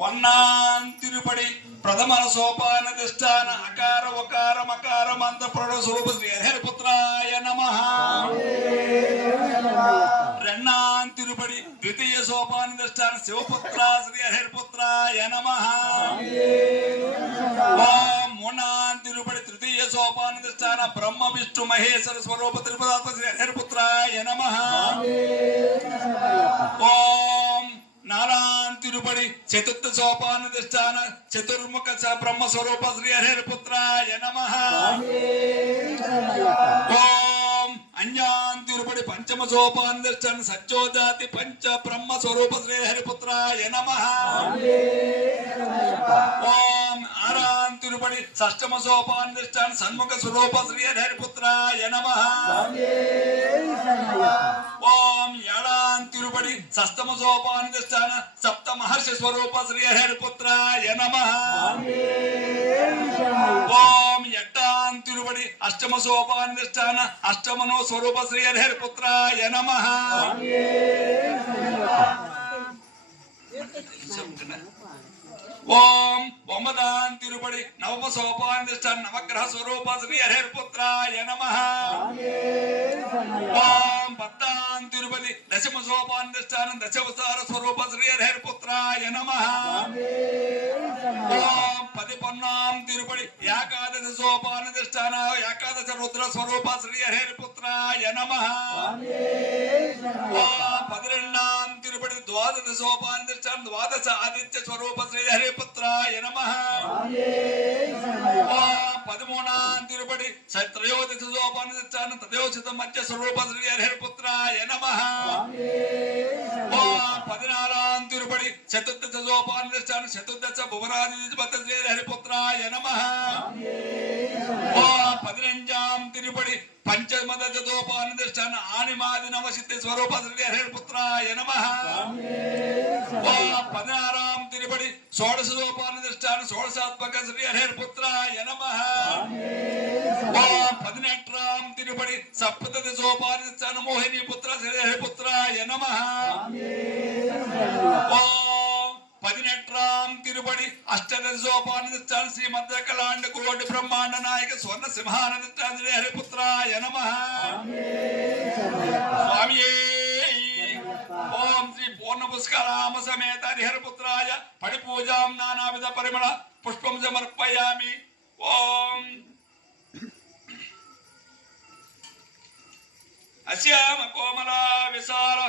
వన్నాన్ తిరుపడి ప్రథమ సోపాన దిష్టాన అకార వకార మకార మంత్ర ప్రణవ స్వరూప శ్రీ హరిపుత్రాయ నమః. రెండాం తిరుపడి ద్వితీయ సోపాన దిష్టాన శివపుత్ర శ్రీ హరిపుత్రాయ నమః. ఓం మూడాం తిరుపడి తృతీయ సోపాన దిష్టాన బ్రహ్మ విష్ణు మహేశ్వర స్వరూప త్రిపదాత్మ శ్రీ హరిపుత్రాయ నమః. ఓం నారాయణ తిరుపడి చతుర్థ సోపాన దిష్టాన చతుర్ముఖ బ్రహ్మ స్వరూప శ్రీ హరిపుత్రాయ నమః. ఓం అన్యాన్ తిరుపడి పంచమ సోపాన దిష్టాన సత్యోజాతి పంచ బ్రహ్మ స్వరూప శ్రీ హరిపుత్రాయ నమః. ఓం ఆరాన్ తిరుపడి షష్టమ సోపాన దిష్టాన సన్ముఖ స్వరూప శ్రీ హరిపుత్రాయ నమః. ఓం ఏడాన్ తిరుపడి షష్టమ సోపాన దిష్టాన సప్త మహర్షి స్వరూప శ్రీ హరిపుత్రాయ నమః. ఓం ఎట్టాన్ తిరుపడి అష్టమ సోపాన దిష్టాన అష్టమనో స్వరూప శ్రీ హరిపుత్రాయ నమః. ఓం ఒమదాన్ తిరుపడి నవమ సోపాన దిష్టాన నవగ్రహ స్వరూప శ్రీ హరిపుత్రాయ నమః. ఓం పద్దాన్ తిరుపతి దశమ సోపాన దిష్టాన దశవతార స్వరూప శ్రీ హరిపుత్రాయ నమః. ఓం పదిపొన్నాం తిరుపడి ఏకాదశ సోపాన దిష్టాన ఏకాదశ రుద్ర స్వరూప శ్రీ హరిపుత్రాయ నమః. ఓం పదిరెండాం తిరుపడి ద్వాదశ సోపాన దిష్టాన ద్వాదశ ఆదిత్య స్వరూప శ్రీ హరిపుత్రాయ నమః. ఓం పదమూడాం తిరుపడి త్రయోదశ సోపాన దిష్టాన త్రయోదశ మధ్య స్వరూప శ్రీ హరిపుత్రాయ నమః. ఓం పదినారాం తిరుపడి చతుర్దశ సోపాన దిష్టాన చతుర్దశ భువనాధిపతి శ్రీ హరిపుత్రాయ నమః. ఓం పదినంజాం తిరుపడి పంచమదశ సోపాన దిష్టాన ఆనిమాది నవసిద్ధి స్వరూప శ్రీ హరిపుత్రాయ నమః. ఓం పదినారాం తిరుపడి షోడశ సోపాన దిష్టాన షోడశాత్మక శ్రీ హరిపుత్రాయ నమః. ఓం పదినెట్రాం తిరుపడి సప్తదశ సోపాన దిష్టాన మోహిని పుత్ర శ్రీ హరిపుత్రాయ నమః. ఓం పదినెట్రాం తిరుపడి అష్టదశ సోపాన దిష్టాన శ్రీ మధ్యకలాండ కోటి బ్రహ్మాండ నాయక స్వర్ణ సింహాన దిష్టాన శ్రీ హరిపుత్రాయ నమః. స్వామియే. ఓం శ్రీ పూర్ణ పుష్కరామ సమేత హరిపుత్రాయ పడి పూజాం నానావిధ పరిమళ పుష్పం సమర్పయామి. ఓం అశ్యామ కోమల విశాల